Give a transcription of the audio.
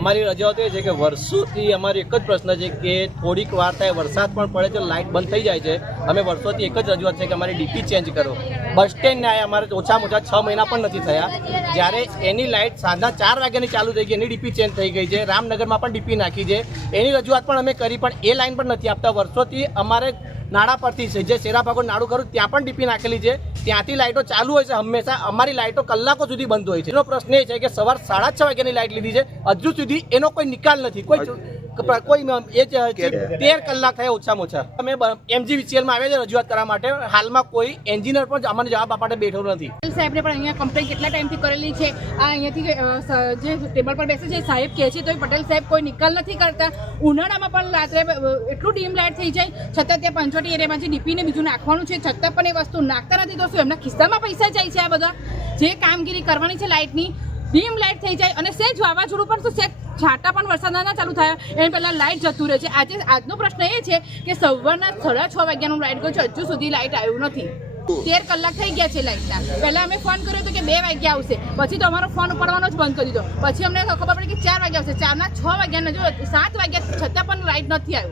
અમારી રજૂઆત એ છે કે વર્ષોથી અમારી એક જ પ્રશ્ન છે કે થોડીક વાર થાય વરસાદ પણ પડે છે લાઇટ બંધ થઈ જાય છે. અમે વર્ષોથી એક જ રજૂઆત છે કે અમારી ડીપી ચેન્જ કરો. બસ સ્ટેન્ડને આવ્યા અમારે ઓછામાં ઓછા 6 મહિના પણ નથી થયા. જ્યારે એની લાઇટ સાંજના 4 વાગ્યાની ચાલુ થઈ ગઈ, એની ડીપી ચેન્જ થઈ ગઈ છે. રામનગરમાં પણ ડીપી નાખી છે. એની રજૂઆત પણ અમે કરી, પણ એ લાઇન પણ નથી આપતા. વર્ષોથી અમારે નાળા પરથી છે જે શેરાભાગોળ નાડું ખરું ત્યાં પણ ડીપી નાખેલી છે. ત્યાંથી લાઇટો ચાલુ હોય છે હંમેશા. અમારી લાઇટો કલાકો સુધી બંધ હોય છે. એનો પ્રશ્ન એ છે કે સવાર 6:30 વાગ્યાની લાઇટ લીધી છે, હજુ સુધી એનો કોઈ નિકાલ નથી. કોઈ એ 13 કલાક થયા ઓછામાં ઓછા. અમે MGVCL માં આવ્યા છે રજૂઆત કરવા માટે. હાલમાં કોઈ એન્જિનિયર પણ અમને જવાબ આપવા માટે બેઠો નથી. સાહેબને પણ અહીંયા કમ્પ્લેન કેટલા ટાઈમથી કરેલી છે. આ અહીંયાથી જે ટેબલ પર બેસે છે સાહેબ કહે છે તો પટેલ સાહેબ કોઈ નિકાલ નથી કરતા. ઉનાળામાં પણ રાત્રે એટલું ડીમ લાઇટ થઈ જાય છતાં ત્યાં પંચવટી એરિયામાં જે ડીપીને બીજું નાખવાનું છે છતાં પણ એ વસ્તુ નાખતા નથી. તો શું એમના ખિસ્સામાં પૈસા જાય છે? આ બધા જે કામગીરી કરવાની છે લાઇટની, ડીમ લાઇટ થઈ જાય અને સેજ વાવાઝોડું પણ તો સેજ છાંટા પણ વરસાદ ના ચાલુ થયા એની પહેલાં લાઇટ જતું રહે છે. આજનો પ્રશ્ન એ છે કે સવારના 6:30 વાગ્યાનું લાઇટ ગયું છે, હજુ સુધી લાઇટ આવ્યું નથી. 13 કલાક થઈ ગયા છે લાઇટના. પહેલાં અમે ફોન કર્યો હતો કે 2 વાગ્યા આવશે, પછી તો અમારો ફોન ઉપાડવાનો જ બંધ કરી દીધો. પછી અમને ખબર પડી કે 4 વાગ્યા આવશે. 4ના 6 વાગ્યાના જો 7 વાગ્યા છતાં પણ લાઇટ નથી આવ્યું.